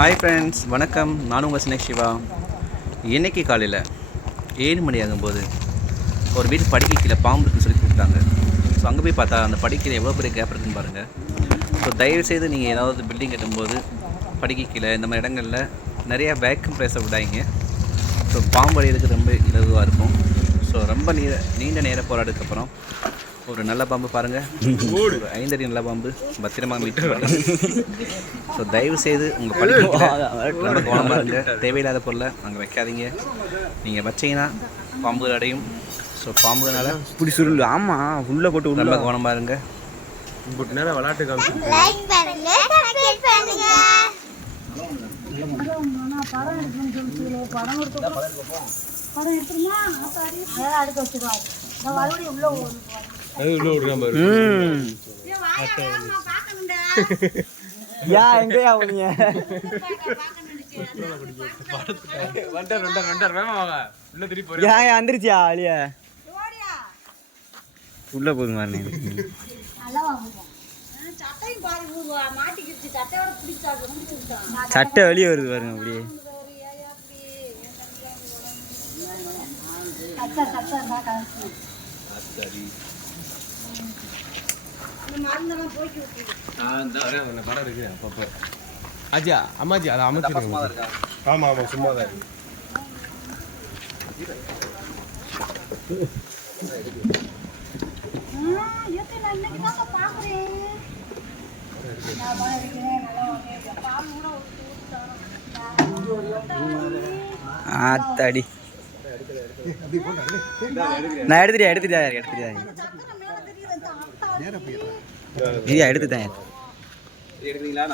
Hi friends வணக்கம். நானும் உங்கள் சினேக் சிவா. இன்னைக்கு காலையில் ஏழு மணி ஆகும்போது ஒரு வீட்டு படிக்க கீழே பாம்பு இருக்குன்னு சொல்லி கூப்பிட்டாங்க. ஸோ அங்கே போய் பார்த்தா அந்த படிக்கையில் எவ்வளோ பெரிய கேப் இருக்குன்னு பாருங்கள் ஸோ தயவுசெய்து நீங்கள் ஏதாவது பில்டிங் கட்டும்போது படிக்க கீழே இந்த மாதிரி இடங்களில் நிறையா வேக்கம் ப்ளேஸை விடாதீங்க. ஸோ பாம்பு அடையிறதுக்கு ரொம்ப இலகுவாக இருக்கும். ஸோ ரொம்ப நீ நீண்ட நேர போராடுறதுக்கப்புறம் ஒரு நல்ல பாம்பு பாருங்கள் ஒரு ஐந்தடி நல்ல பாம்பு. பத்திரமா மீட்டு ஸோ தயவு செய்து உங்கள் படிக்க கவனமாக இருங்க. தேவையில்லாத பொருளை அங்கே வைக்காதீங்க. நீங்கள் வச்சீங்கன்னா பாம்புகள் அடையும். ஸோ பாம்புனால இப்படி சுருள் ஆமா உள்ள போட்டு உள்ள. கவனமாக இருங்க. இம்புட்டு நேரம் விளையாட்டு காமிச்சு. லைக் பண்ணுங்க சப்ஸ்கிரைப் பண்ணுங்க. படம் எடுத்துருமா? வச்சிருவாரு. நான் மறுபடியும் உள்ள யா எங்கயா போனீங்க வண்டார் வண்டார் வண்டார் வேமா வாங்க. உள்ள திருப்பி போறேன். யா யா வந்துருச்சியா அழிய உள்ள விட்டான் சட்டை வெளியே வருது பாருங்க அப்படியே. சட்டை சட்டை படம் இருக்கு அப்பப்போ அஜா அம்மாஜி அதை அமைச்சிருங்க ஆமா ஆமா சும்மா தான் இருக்கு. ஆத்தாடி. நான் எடுத்துட்டேன் எடுத்துட்டேன் எடுத்துட்டேன் இல்லையா எடுத்துட்டேன்.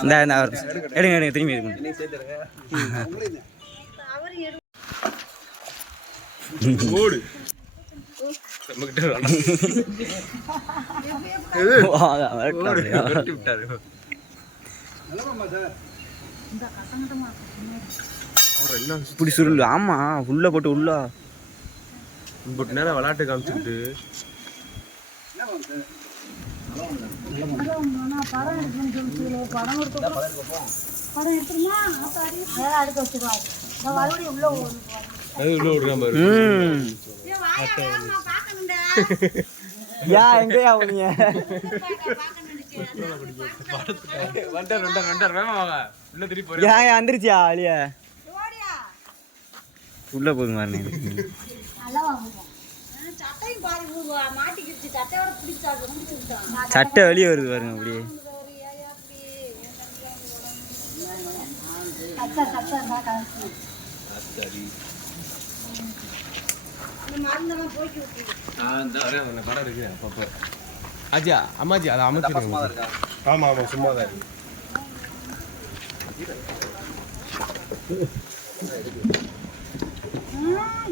இந்த இந்த எடுங்க எடுங்க திரும்பி எடுங்க. ஓடு. இப்படி சுருள். ஆமா உள்ள போட்டு உள்ள. நேரம் விளையாட்டு காமிச்சுக்கிட்டு. படம் எடுக்கணும்னு சொல்லிட்டு படம் எடுத்து படம் எடுத்துருமா அதெல்லாம் வச்சிருவாரு மறுபடியும் உள்ள யா எங்கயா யா வந்துருச்சியா அழிய உள்ள போகுது சட்டை வெளியே வருது பாருங்க அப்படியே. அஜா அம்மாஜி அதை அமைச்சிருங்க. ஆமா ஆமா சும்மா தான் இருக்கு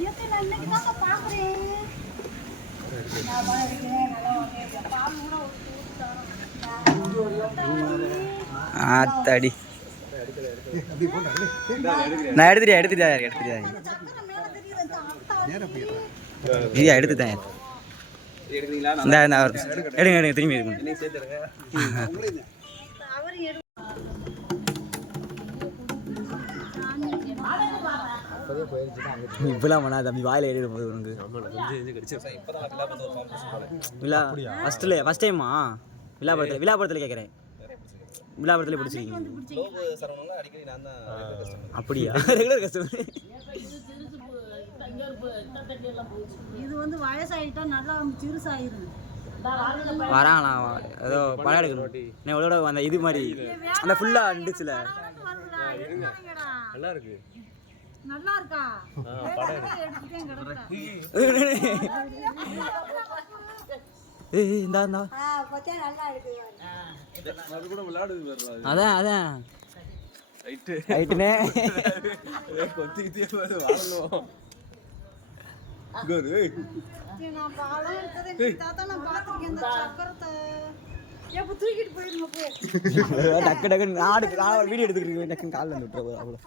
ஏத்து நான் இன்னைக்கு தான் பார்க்குறேன் நான் படம் எடுக்கிறேன் நல்லா வாங்க பால் கூட ஆத்தாடி. நான் எடுத்துட்டேன் எடுத்துட்டேன் எடுத்துட்டேன் இல்லையா எடுத்துட்டேன். எடுங்க எடுங்க திரும்பி எடுங்க. இப்பெல்லாம் பண்ணா தம்பி வாயில ஏறிடும் போது உனக்கு. விழா ஃபஸ்ட்டில் ஃபஸ்ட் டைமா விழாபுரத்தில் விழாபுரத்தில் கேட்குறேன் விழாபுரத்தில் பிடிச்சிருக்கீங்க அப்படியா? ரெகுலர் கஸ்டமர் இது வந்து வயசாயிட்டா நல்லா சிறுசாயிரும். வராங்களா? ஏதோ படம் எடுக்கணும். நான் இவ்வளோ அந்த இது மாதிரி? அந்த ஃபுல்லாக இருந்துச்சுல நல்லா இருக்கு. நல்லா இருக்கா எடுத்துட்டேன் ஏய் இந்தா இந்தா. நல்லா இருக்கு. அதான் அதான். ரைட்டு ரைட்டுனே கொத்திக்கிட்டே போது வாழணும். கோரு நான் பழம் எடுத்ததை தாத்தா நான் பார்த்துருக்கேன் இந்த சக்கரத்தை. எப்போ தூக்கிட்டு போயிடுங்க போய் டக்கு டக்கு நாடு நான் வீடியோ எடுத்துக்கிட்டு டக்குன்னு காலில் வந்து அவ்வளோ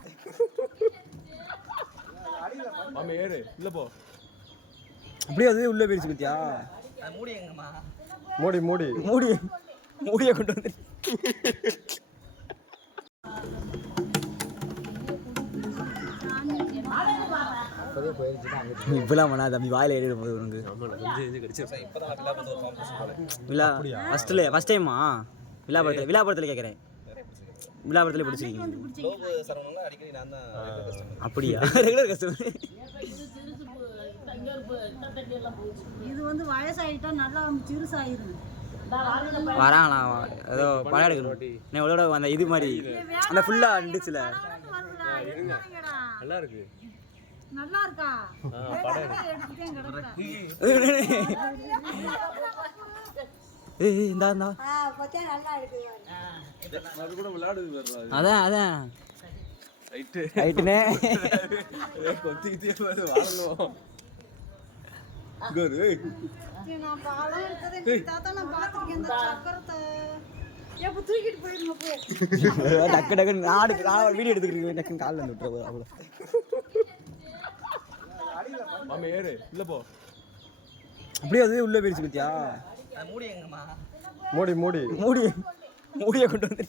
மாமி ஏறு. இல்லை போ. அப்படியே அது உள்ளே போயிடுச்சு பத்தியா? மூடி மூடி மூடி. மூடியை கொண்டு வந்து வாயில ஏறிடும் போது உனக்கு. விழா ஃபஸ்ட்டில் ஃபஸ்ட் டைமா விழா விழாபுரத்தில் பிடிச்சிருக்கீங்க. அப்படியா? ரெகுலர் கஸ்டமர் இது வந்து வயசாயிட்டா நல்லா சிறுசாயிரும். வராங்களா? ஏதோ படம் எடுக்கணும். நான் இவ்வளோ அந்த இது மாதிரி அந்த ஃபுல்லாக இருந்துச்சுல. நல்லா இருக்கு. நல்லா இருக்கா? ஏய் இந்தா இந்தா. அதான் அதான். ரைட்டு ரைட்டுனே கொத்திக்கிட்டே வருது வாழணும் ஏய். நான் படம் எடுத்ததை நீ தாத்தா நான் பார்த்துருக்கேன் இந்த சக்கரத்தை. எப்போ தூக்கிட்டு போயிருங்க போய் டக்கு டக்கு நாடு நான் வீடியோ எடுத்துக்கிறேன். டக்குன்னு காலில் வந்து விட்டுற அவ்வளோ மாமா ஏறு இல்ல போ. அப்படியே அது உள்ளே போயிடுச்சு பத்தியா? மூடி எங்கம்மா? மூடி மூடி மூடி மூடியை கொண்டு வந்து